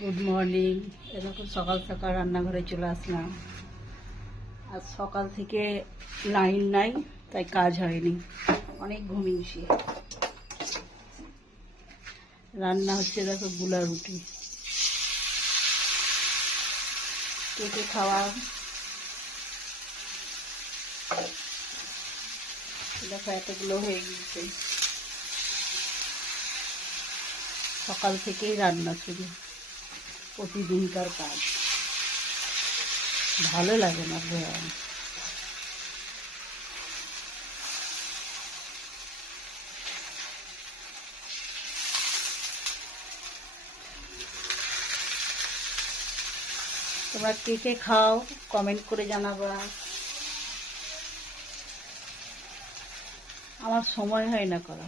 Good morning. এরকম সকাল সকাল রান্নাঘরে চলে আসলাম। আজ সকাল থেকে লাইন নাই, তাই কাজ হয়নি, অনেক ঘুমিয়েছি। রান্না হচ্ছে দেখো গুলা রুটি। কেটে খাওয়া দেখো এতগুলো হয়ে গিয়েছে। সকাল থেকেই রান্না শুরু, প্রতিদিনকার কাজ। ভালো লাগে না ব্যায়াম। তোমরা কে কে খাও কমেন্ট করে জানাবা। আমার সময় হয় না করা।